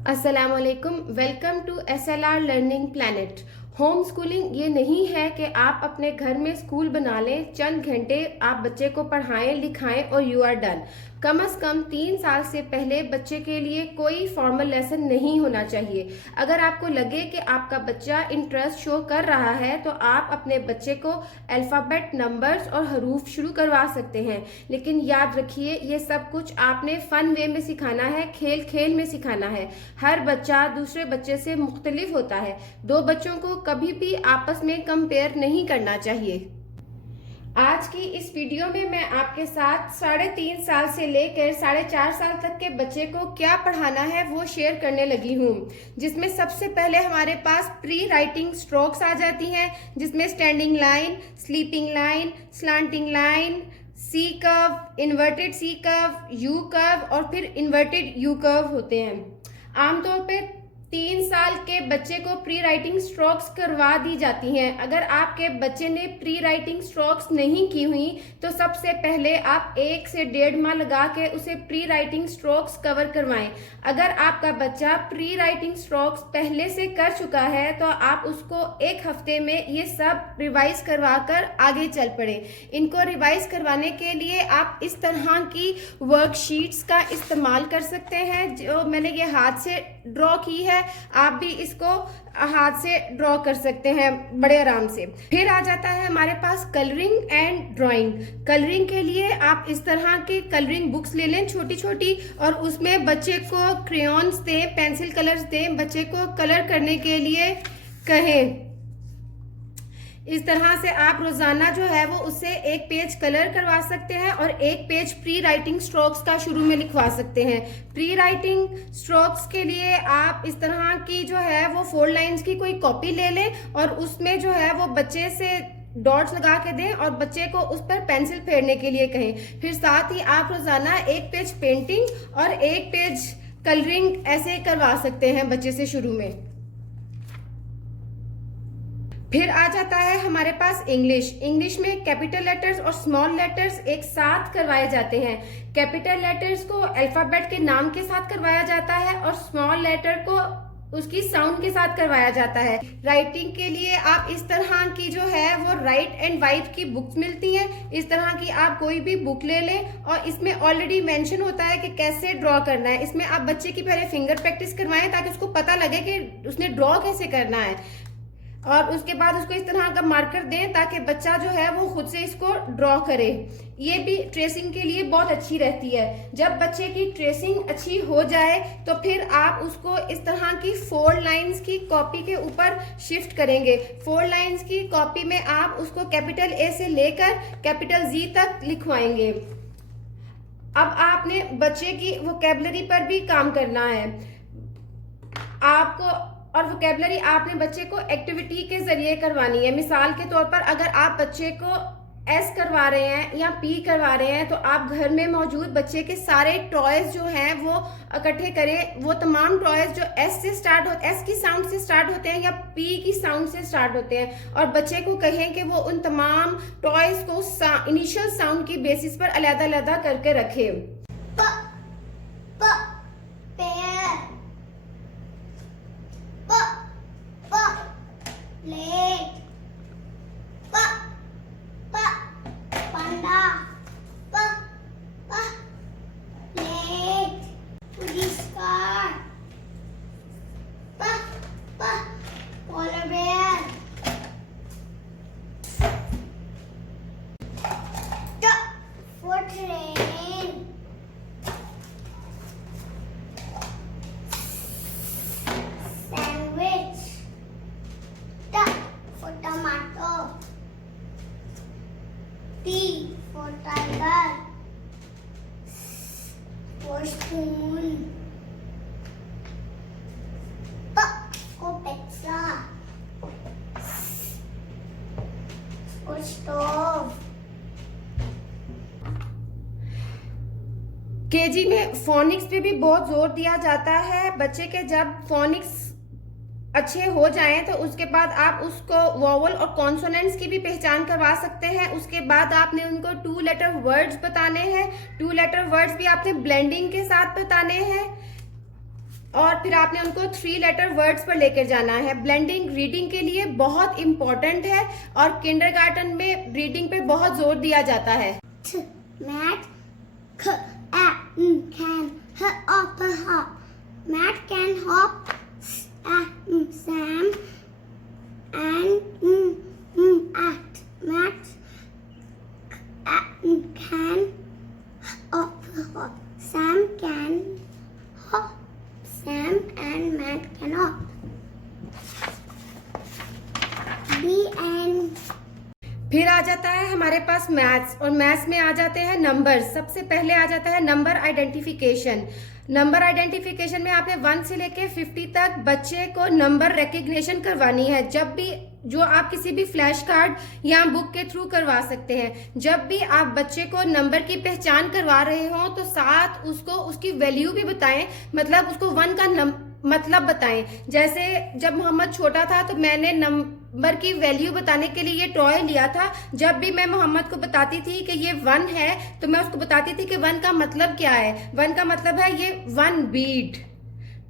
अस्सलामुअलैकुम, welcome to SLR learning planet. Home schooling ये नहीं है कि आप अपने घर में स्कूल बना लें, चंद घंटे आप बच्चे को पढ़ाएं लिखाएं और यू आर डन। कम से कम 3 साल से पहले बच्चे के लिए कोई फॉर्मल लेसन नहीं होना चाहिए। अगर आपको लगे कि आपका बच्चा इंटरेस्ट शो कर रहा है तो आप अपने बच्चे को अल्फ़ाबेट, नंबर्स और हरूफ शुरू करवा सकते हैं, लेकिन याद रखिए ये सब कुछ आपने फन वे में सिखाना है, खेल खेल में सिखाना है। हर बच्चा दूसरे बच्चे से मुख्तलिफ होता है। दो बच्चों को कभी भी आपस में कंपेयर नहीं करना चाहिए। आज की इस वीडियो में मैं आपके साथ 3.5 साल से लेकर 4.5 साल तक के बच्चे को क्या पढ़ाना है वो शेयर करने लगी हूँ, जिसमें सबसे पहले हमारे पास प्री राइटिंग स्ट्रोक्स आ जाती हैं, जिसमें standing line, sleeping line, slanting line, C curve, inverted C curve, U curve और फिर इन्वर्टेड यू कर्व होते हैं। आमतौर पे 3 साल के बच्चे को प्री राइटिंग स्ट्रोक्स करवा दी जाती हैं। अगर आपके बच्चे ने प्री राइटिंग स्ट्रोक्स नहीं की हुई तो सबसे पहले आप 1 से 1.5 माह लगा के उसे प्री राइटिंग स्ट्रोक्स कवर करवाएं। अगर आपका बच्चा प्री राइटिंग स्ट्रोक्स पहले से कर चुका है तो आप उसको 1 हफ्ते में ये सब रिवाइज करवा कर आगे चल पड़े। इनको रिवाइज करवाने के लिए आप इस तरह की वर्कशीट्स का इस्तेमाल कर सकते हैं, जो मैंने ये हाथ से ड्रॉ की है। आप भी इसको हाथ से ड्रॉ कर सकते हैं बड़े आराम से। फिर आ जाता है हमारे पास कलरिंग एंड ड्राइंग। कलरिंग के लिए आप इस तरह की कलरिंग बुक्स ले लें छोटी छोटी, और उसमें बच्चे को क्रेयॉन्स दें, पेंसिल कलर्स दें, बच्चे को कलर करने के लिए कहें। इस तरह से आप रोजाना जो है वो उससे 1 पेज कलर करवा सकते हैं और 1 पेज प्री राइटिंग स्ट्रोक्स का शुरू में लिखवा सकते हैं। प्री राइटिंग स्ट्रोक्स के लिए आप इस तरह की जो है वो 4 लाइंस की कोई कॉपी ले लें और उसमें जो है वो बच्चे से डॉट्स लगा के दें और बच्चे को उस पर पेंसिल फेरने के लिए कहें। फिर साथ ही आप रोजाना 1 पेज पेंटिंग और 1 पेज कलरिंग ऐसे करवा सकते हैं बच्चे से शुरू में। फिर आ जाता है हमारे पास इंग्लिश में कैपिटल लेटर्स और स्मॉल लेटर्स एक साथ करवाए जाते हैं। कैपिटल लेटर्स को अल्फाबेट के नाम के साथ करवाया जाता है और स्मॉल लेटर को उसकी साउंड के साथ करवाया जाता है। राइटिंग के लिए आप इस तरह की जो है वो राइट एंड वाइट की बुक्स मिलती हैं। इस तरह की आप कोई भी बुक ले लें और इसमें ऑलरेडी मेंशन होता है कि कैसे ड्रॉ करना है। इसमें आप बच्चे की पहले फिंगर प्रैक्टिस करवाएं ताकि उसको पता लगे कि उसने ड्रॉ कैसे करना है, और उसके बाद उसको इस तरह का मार्कर दें ताकि बच्चा जो है वो खुद से इसको ड्रॉ करे। ये भी ट्रेसिंग के लिए बहुत अच्छी रहती है। जब बच्चे की ट्रेसिंग अच्छी हो जाए तो फिर आप उसको इस तरह की 4 लाइंस की कॉपी के ऊपर शिफ्ट करेंगे। 4 लाइंस की कॉपी में आप उसको कैपिटल ए से लेकर कैपिटल जी तक लिखवाएंगे। अब आपने बच्चे की वोकैबुलरी पर भी काम करना है आपको, और वोकैबुलरी आपने बच्चे को एक्टिविटी के जरिए करवानी है। मिसाल के तौर पर अगर आप बच्चे को एस करवा रहे हैं या पी करवा रहे हैं तो आप घर में मौजूद बच्चे के सारे टॉयज जो हैं वो इकट्ठे करें। वो तमाम टॉयज जो एस की साउंड से स्टार्ट होते हैं या पी की साउंड से स्टार्ट होते हैं, और बच्चे को कहें कि वो उन तमाम टॉयज को इनिशियल साउंड की बेसिस पर अलग-अलग करके रखे। Plate. Panda. Plate. Police car. Polar bear. For train. Sandwich. For tomato. T for tiger. For spoon. P for pizza. For stove. KG में फोनिक्स पे भी बहुत जोर दिया जाता है। बच्चे के जब फोनिक्स अच्छे हो जाएं तो उसके बाद आप उसको वोवल और कॉन्सोनेंट्स की भी पहचान करवा सकते हैं। उसके बाद आपने उनको 2 लेटर वर्ड्स बताने हैं। 2 लेटर वर्ड्स भी आपने ब्लेंडिंग के साथ बताने हैं। और फिर आपने उनको 3 लेटर वर्ड्स पर लेकर जाना है। ब्लेंडिंग रीडिंग के लिए बहुत इंपॉर्टेंट है और किंडरगार्टन में रीडिंग पे बहुत जोर दिया जाता है। Mat, k, a, can, h, up, hop. Mat can hop, Sam, and act. Mat can up, hop. Sam can hop. Sam and Matt can hop. The end. फिर आ जाता है हमारे पास मैथ्स, और मैथ्स में आ जाते हैं नंबर्स। सबसे पहले आ जाता है नंबर आइडेंटिफिकेशन। नंबर आइडेंटिफिकेशन में आपने 1 से लेके 50 तक बच्चे को नंबर रिकग्निशन करवानी है। जब भी जो आप किसी भी फ्लैश कार्ड या बुक के थ्रू करवा सकते हैं, जब भी आप बच्चे को नंबर की पहचान करवा रहे हो तो साथ उसको उसकी वैल्यू भी बताएं, मतलब उसको 1 का मतलब बताएं। जैसे जब मोहम्मद छोटा था तो मैंने नंबर की वैल्यू बताने के लिए ये टॉय लिया था। जब भी मैं मोहम्मद को बताती थी कि ये 1 है तो मैं उसको बताती थी कि 1 का मतलब क्या है। 1 का मतलब है ये 1 बीट,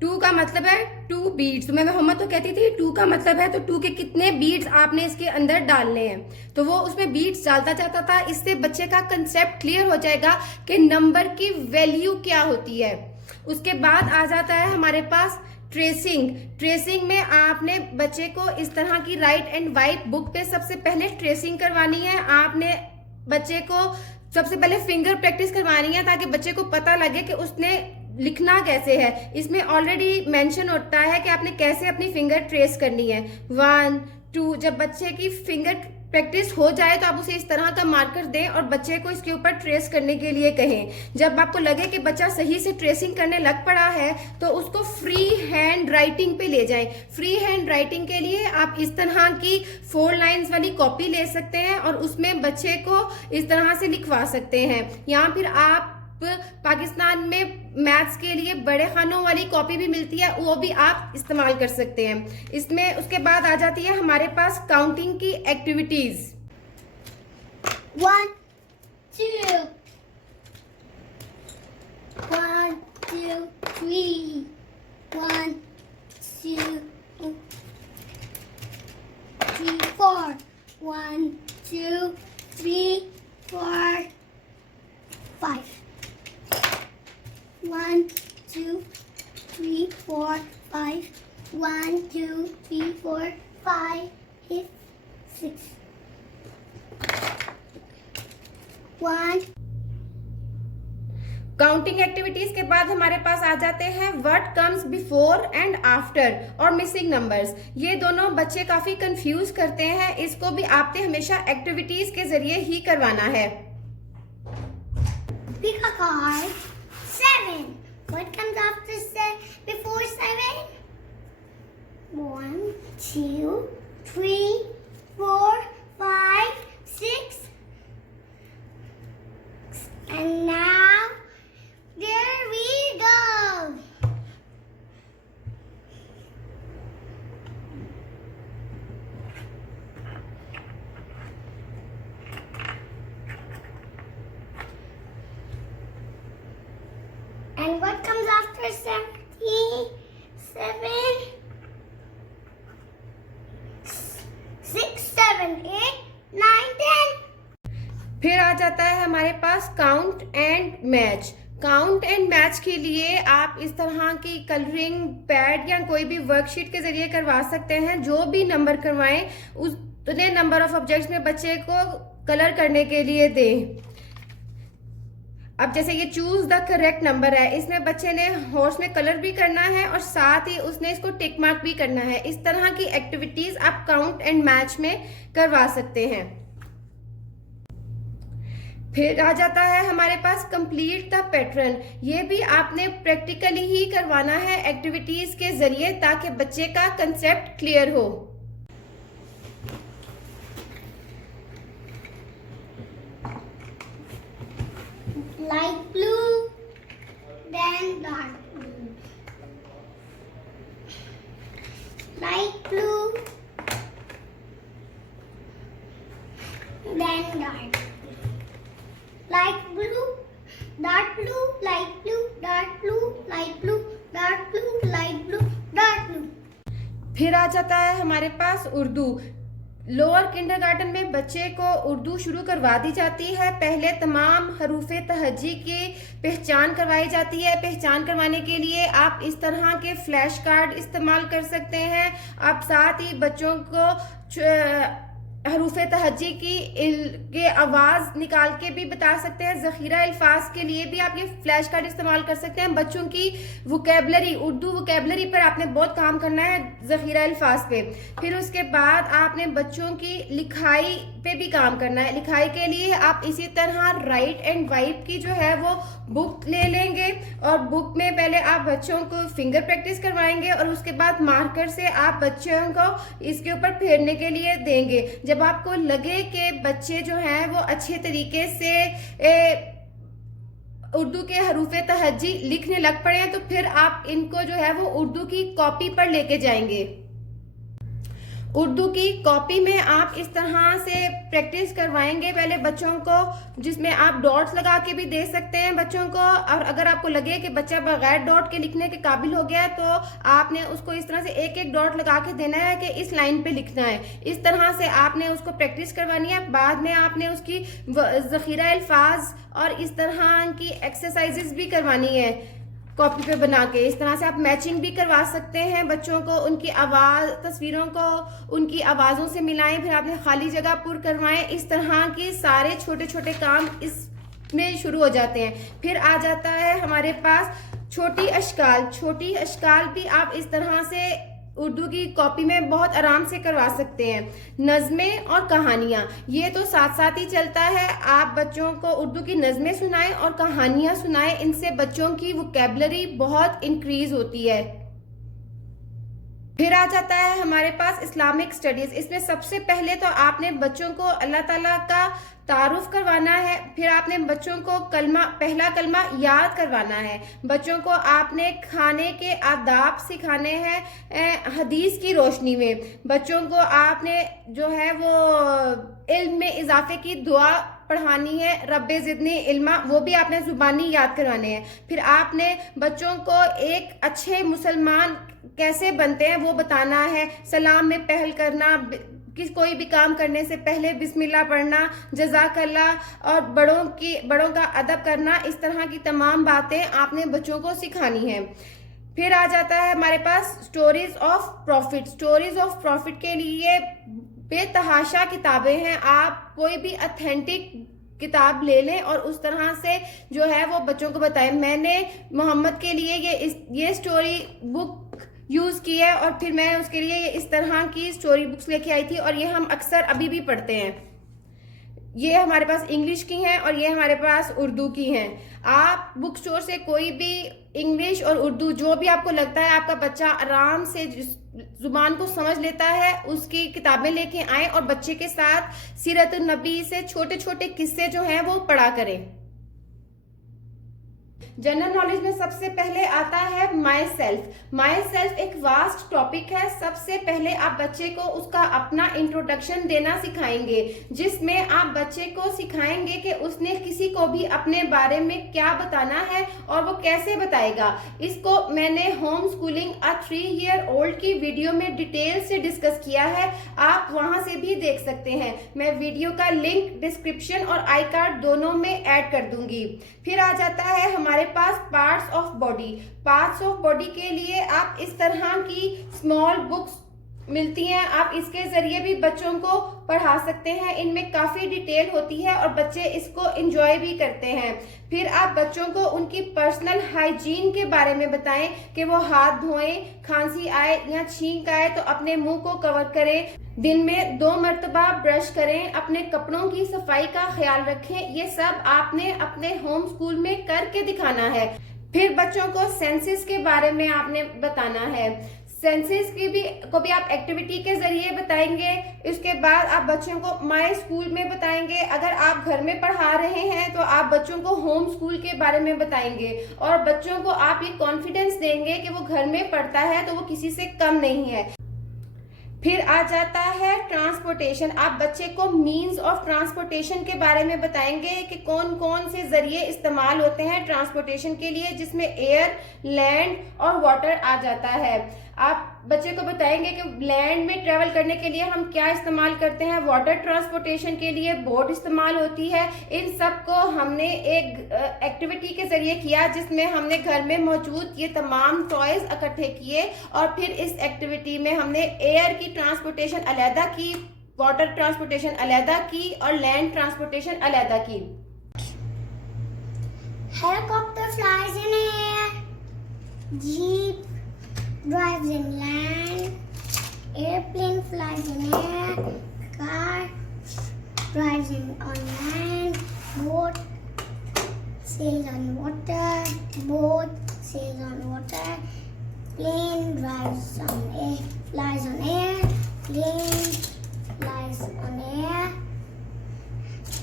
2 का मतलब है 2 बीट्स। तो मैं मोहम्मद को कहती थी 2 का मतलब है तो 2 के कितने बीट्स आपने इसके अंदर डालने हैं, तो वो उसमें बीट्स डालता जाता था। इससे बच्चे का कंसेप्ट क्लियर हो जाएगा कि नंबर की वैल्यू क्या होती है। उसके बाद आ जाता है हमारे पास ट्रेसिंग। ट्रेसिंग में आपने बच्चे को इस तरह की राइट एंड वाइट बुक पे सबसे पहले ट्रेसिंग करवानी है। आपने बच्चे को सबसे पहले फिंगर प्रैक्टिस करवानी है ताकि बच्चे को पता लगे कि उसने लिखना कैसे है। इसमें ऑलरेडी मेंशन होता है कि आपने कैसे अपनी फिंगर ट्रेस करनी है। 1 2 जब बच्चे की फिंगर प्रैक्टिस हो जाए तो आप उसे इस तरह का मार्कर दें और बच्चे को इसके ऊपर ट्रेस करने के लिए कहें। जब आपको लगे कि बच्चा सही से ट्रेसिंग करने लग पड़ा है तो उसको फ्री हैंड राइटिंग पे ले जाएं। फ्री हैंड राइटिंग के लिए आप इस तरह की 4 लाइंस वाली कॉपी ले सकते हैं और उसमें बच्चे को इस तरह से लिखवा सकते हैं। या फिर आप पाकिस्तान में मैथ्स के लिए बड़े खानों वाली कॉपी भी मिलती है, वो भी आप इस्तेमाल कर सकते हैं इसमें। उसके बाद आ जाती है हमारे पास काउंटिंग की एक्टिविटीज। 1 2 1 2 3 1 2 3 4 1 2 3 4 5 1 2 3 4 5 1 2 3 4 5 6 1 काउंटिंग एक्टिविटीज के बाद हमारे पास आ जाते हैं what comes before and after और मिसिंग नंबर्स। ये दोनों बच्चे काफी कंफ्यूज करते हैं, इसको भी आपने हमेशा एक्टिविटीज के जरिए ही करवाना है। Pick a card. 7. What comes after 7? Before 7? 1 2 3 4 5 6. And now there we go. And what comes after 7? 6 7 8 9 10. फिर आ जाता है हमारे पास count and match. Count and match के लिए आप इस तरह की कलरिंग पैड या कोई भी वर्कशीट के जरिए करवा सकते हैं। जो भी नंबर करवाएं उतने नंबर ऑफ ऑब्जेक्ट्स में बच्चे को कलर करने के लिए दें। अब जैसे ये चूज द करेक्ट नंबर है, इसमें बच्चे ने हॉर्स में कलर भी करना है और साथ ही उसने इसको टिक मार्क भी करना है। इस तरह की एक्टिविटीज आप काउंट एंड मैच में करवा सकते हैं। फिर आ जाता है हमारे पास कंप्लीट द पैटर्न। ये भी आपने प्रैक्टिकली ही करवाना है एक्टिविटीज के जरिए ताकि बच्चे का कंसेप्ट क्लियर हो। Light blue, then dark blue. Light blue, then dark blue. Light blue, dark blue, light blue, dark blue, light blue, dark blue, light फिर आ जाता है हमारे पास उर्दू। लोअर किंडरगार्टन में बच्चे को उर्दू शुरू करवा दी जाती है। पहले तमाम हरूफे तहज्जी की पहचान करवाई जाती है। पहचान करवाने के लिए आप इस तरह के फ्लैश कार्ड इस्तेमाल कर सकते हैं। आप साथ ही बच्चों को हरूफे तहज्जी के आवाज़ निकाल के भी बता सकते हैं। ज़ख़ीरा अल्फाज के लिए भी आप ये फ्लैश कार्ड इस्तेमाल कर सकते हैं। बच्चों की वोकेबलरी, उर्दू वोकेबलरी पर आपने बहुत काम करना है, ज़ख़ीरा अल्फाज पे। फिर उसके बाद आपने बच्चों की लिखाई पे भी काम करना है। लिखाई के लिए आप इसी तरह राइट एंड वाइट की जो है वो बुक ले लेंगे और बुक में पहले आप बच्चों को फिंगर प्रैक्टिस करवाएंगे और उसके बाद मार्कर से आप बच्चों को इसके ऊपर फेरने के लिए देंगे। जब आपको लगे कि बच्चे जो हैं वो अच्छे तरीके से उर्दू के हरूफे तहज्जी लिखने लग पड़े हैं तो फिर आप इनको जो है वो उर्दू की कॉपी पर लेके जाएंगे। उर्दू की कॉपी में आप इस तरह से प्रैक्टिस करवाएंगे पहले बच्चों को, जिसमें आप डॉट्स लगा के भी दे सकते हैं बच्चों को। और अगर आपको लगे कि बच्चा बगैर डॉट के लिखने के काबिल हो गया है तो आपने उसको इस तरह से एक एक डॉट लगा के देना है कि इस लाइन पे लिखना है। इस तरह से आपने उसको प्रैक्टिस करवानी है। बाद में आपने उसकी ज़ख़ीरा अल्फाज और इस तरह की एक्सरसाइजेस भी करवानी है कॉपी पे बना के। इस तरह से आप मैचिंग भी करवा सकते हैं बच्चों को। उनकी आवाज़, तस्वीरों को उनकी आवाज़ों से मिलाएं। फिर आपने खाली जगह पुर करवाएं। इस तरह के सारे छोटे छोटे काम इसमें शुरू हो जाते हैं। फिर आ जाता है हमारे पास छोटी अश्काल। छोटी अश्काल भी आप इस तरह से उर्दू की कॉपी में बहुत आराम से करवा सकते हैं। नज़में और कहानियाँ, ये तो साथ साथ ही चलता है। आप बच्चों को उर्दू की नज़में सुनाएं और कहानियाँ सुनाएं। इनसे बच्चों की वोकेबलरी बहुत इंक्रीज होती है। फिर आ जाता है हमारे पास इस्लामिक स्टडीज़। इसमें सबसे पहले तो आपने बच्चों को अल्लाह ताला का तारुफ करवाना है। फिर आपने बच्चों को पहला कलमा याद करवाना है। बच्चों को आपने खाने के आदाब सिखाने हैं हदीस की रोशनी में। बच्चों को आपने जो है वो इल्म में इजाफे की दुआ पढ़ानी है, रब्बे ज़िदनी इल्मा, वो भी आपने ज़ुबानी याद करवाने हैं। फिर आपने बच्चों को एक अच्छे मुसलमान कैसे बनते हैं वो बताना है। सलाम में पहल करना, कोई भी काम करने से पहले बिस्मिल्लाह पढ़ना, जज़ाकल्लाह और बड़ों का अदब करना। इस तरह की तमाम बातें आपने बच्चों को सिखानी है। फिर आ जाता है हमारे पास stories of profit. Stories of profit के लिए बेतहाशा किताबें हैं। आप कोई भी ऑथेंटिक किताब ले लें और उस तरह से जो है वो बच्चों को बताएं। मैंने मोहम्मद के लिए ये स्टोरी बुक यूज़ की है और फिर मैं उसके लिए इस तरह की स्टोरी बुक्स लेके आई थी और ये हम अक्सर अभी भी पढ़ते हैं। ये हमारे पास इंग्लिश की हैं और ये हमारे पास उर्दू की हैं। आप बुक स्टोर से कोई भी इंग्लिश और उर्दू जो भी आपको लगता है आपका बच्चा आराम से जुबान को समझ लेता है उसकी किताबें लेके आएँ और बच्चे के साथ सीरत नबी से छोटे छोटे किस्से जो हैं वो पढ़ा करें। जनरल नॉलेज में सबसे पहले आता है माई सेल्फ। माई सेल्फ एक वास्ट टॉपिक है। सबसे पहले आप बच्चे को उसका अपना इंट्रोडक्शन देना सिखाएंगे, जिसमें आप बच्चे को सिखाएंगे कि उसने किसी को भी अपने बारे में क्या बताना है और वो कैसे बताएगा। इसको मैंने होम स्कूलिंग अ 3 ईयर ओल्ड की वीडियो में डिटेल से डिस्कस किया है, आप वहां से भी देख सकते हैं। मैं वीडियो का लिंक डिस्क्रिप्शन और आई कार्ड दोनों में ऐड कर दूंगी। फिर आ जाता है हमारे पास parts of body. Parts of body के लिए आप इस तरह की स्मॉल बुक्स मिलती हैं, आप इसके जरिए भी बच्चों को पढ़ा सकते हैं। इनमें काफ़ी डिटेल होती है और बच्चे इसको एंजॉय भी करते हैं। फिर आप बच्चों को उनकी पर्सनल हाइजीन के बारे में बताएं कि वो हाथ धोएं, खांसी आए या छींक आए तो अपने मुंह को कवर करें, दिन में 2 मरतबा ब्रश करें, अपने कपड़ों की सफाई का ख्याल रखें। ये सब आपने अपने होम स्कूल में करके दिखाना है। फिर बच्चों को सेंसेस के बारे में आपने बताना है। सेंसेस को भी आप एक्टिविटी के जरिए बताएंगे। इसके बाद आप बच्चों को माई स्कूल में बताएंगे। अगर आप घर में पढ़ा रहे हैं तो आप बच्चों को होम स्कूल के बारे में बताएंगे और बच्चों को आप ये कॉन्फिडेंस देंगे कि वो घर में पढ़ता है तो वो किसी से कम नहीं है। फिर आ जाता है ट्रांसपोर्टेशन। आप बच्चे को मीन्स ऑफ ट्रांसपोर्टेशन के बारे में बताएंगे कि कौन कौन से जरिए इस्तेमाल होते हैं ट्रांसपोर्टेशन के लिए, जिसमें एयर, लैंड और वाटर आ जाता है। आप बच्चे को बताएंगे कि लैंड में ट्रेवल करने के लिए हम क्या इस्तेमाल करते हैं, वाटर ट्रांसपोर्टेशन के लिए बोट इस्तेमाल होती है। इन सब को हमने एक एक्टिविटी के जरिए किया, जिसमें हमने घर में मौजूद ये तमाम टॉयज इकट्ठे किए और फिर इस एक्टिविटी में हमने एयर की ट्रांसपोर्टेशन अलहदा की, वाटर ट्रांसपोर्टेशन अलहदा की और लैंड ट्रांसपोर्टेशन अलहदा की। Helicopter flies in air. Jeep drives in land. Airplane flies in air. Car drives on land. Boat sails on water. Boat sails on water. Plane drives on air. Flies on air. Plane flies on air.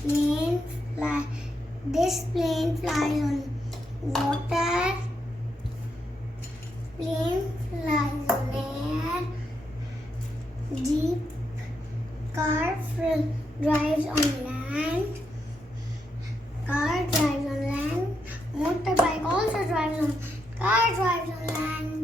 Plane fly. This plane flies on water. Plane flies on air. Jeep car drives on land. Car drives on land. Motorbike also drives on. Car drives on land.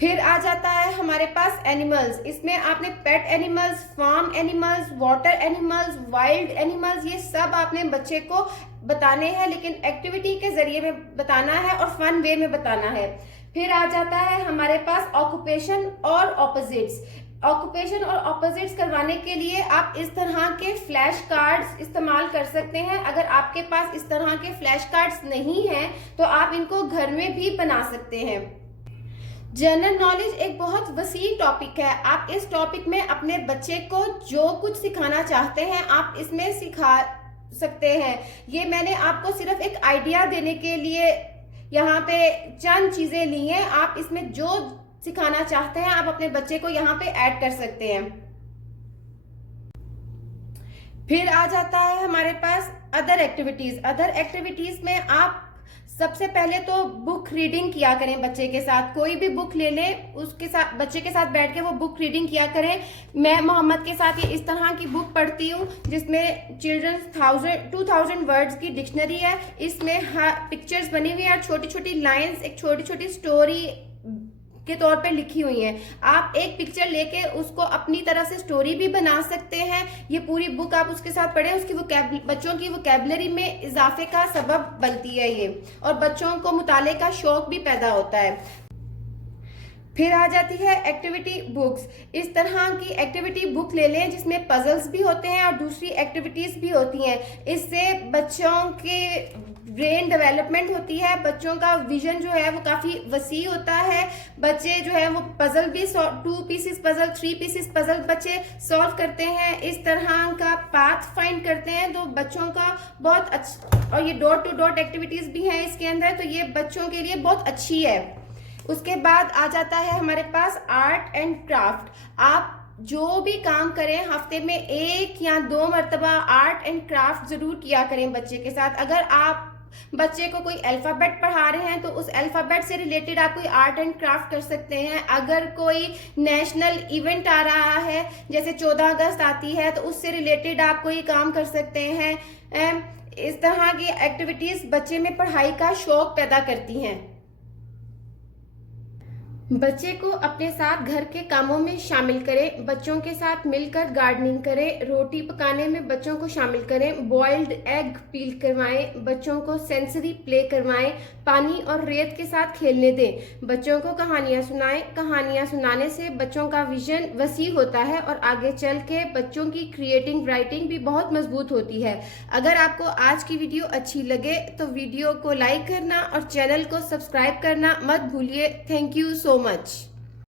फिर आ जाता है हमारे पास animals. इसमें आपने pet animals, farm animals, water animals, wild animals, ये सब आपने बच्चे को बताने हैं, लेकिन एक्टिविटी के जरिए में बताना है और फन वे में बताना है। फिर आ जाता है हमारे पास ऑक्यूपेशन और ऑपोजिट्स। ऑक्यूपेशन और ऑपोजिट्स करवाने के लिए आप इस तरह के फ्लैश कार्ड्स इस्तेमाल कर सकते हैं। अगर आपके पास इस तरह के फ्लैश कार्ड्स नहीं हैं तो आप इनको घर में भी बना सकते हैं। जनरल नॉलेज एक बहुत वसी टॉपिक है। आप इस टॉपिक में अपने बच्चे को जो कुछ सिखाना चाहते हैं आप इसमें सिखा सकते हैं। ये मैंने आपको सिर्फ एक आइडिया देने के लिए यहाँ पे चंद चीजें ली हैं। आप इसमें जो सिखाना चाहते हैं आप अपने बच्चे को यहाँ पे ऐड कर सकते हैं। फिर आ जाता है हमारे पास अदर एक्टिविटीज। अदर एक्टिविटीज में आप सबसे पहले तो बुक रीडिंग किया करें बच्चे के साथ। कोई भी बुक ले लें, उसके साथ बच्चे के साथ बैठ के वो बुक रीडिंग किया करें। मैं मोहम्मद के साथ ये इस तरह की बुक पढ़ती हूँ जिसमें चिल्ड्रंस 2000 वर्ड्स की डिक्शनरी है। इसमें पिक्चर्स बनी हुई है और छोटी छोटी लाइंस एक छोटी छोटी स्टोरी के तौर पे लिखी हुई हैं। आप एक पिक्चर लेके उसको अपनी तरह से स्टोरी भी बना सकते हैं। ये पूरी बुक आप उसके साथ पढ़ें, उसकी बच्चों की वोकैबुलरी में इजाफे का सबब बनती है ये, और बच्चों को मुताले का शौक भी पैदा होता है। फिर आ जाती है एक्टिविटी बुक्स। इस तरह की एक्टिविटी बुक ले लें जिसमें पजल्स भी होते हैं और दूसरी एक्टिविटीज भी होती हैं। इससे बच्चों के ब्रेन डेवलपमेंट होती है, बच्चों का विजन जो है वो काफ़ी वसी होता है। बच्चे जो है वो पजल भी 2 पीसेस पजल, 3 पीसेस पजल बच्चे सॉल्व करते हैं। इस तरह का पाथ फाइंड करते हैं तो बच्चों का बहुत अच्छा, और ये डॉट टू डॉट एक्टिविटीज भी हैं इसके अंदर, तो ये बच्चों के लिए बहुत अच्छी है। उसके बाद आ जाता है हमारे पास आर्ट एंड क्राफ्ट। आप जो भी काम करें हफ्ते में 1 या 2 मरतबा आर्ट एंड क्राफ्ट जरूर किया करें बच्चे के साथ। अगर आप बच्चे को कोई अल्फाबेट पढ़ा रहे हैं तो उस अल्फाबेट से रिलेटेड आप कोई आर्ट एंड क्राफ्ट कर सकते हैं। अगर कोई नेशनल इवेंट आ रहा है, जैसे 14 अगस्त आती है, तो उससे रिलेटेड आप कोई काम कर सकते हैं। इस तरह की एक्टिविटीज बच्चे में पढ़ाई का शौक पैदा करती हैं। बच्चे को अपने साथ घर के कामों में शामिल करें। बच्चों के साथ मिलकर गार्डनिंग करें, रोटी पकाने में बच्चों को शामिल करें, बॉइल्ड एग पील करवाएं, बच्चों को सेंसरी प्ले करवाएं, पानी और रेत के साथ खेलने दें, बच्चों को कहानियां सुनाएं। कहानियां सुनाने से बच्चों का विजन वसी होता है और आगे चल के बच्चों की क्रिएटिव राइटिंग भी बहुत मजबूत होती है। अगर आपको आज की वीडियो अच्छी लगे तो वीडियो को लाइक करना और चैनल को सब्सक्राइब करना मत भूलिए। Thank you so much.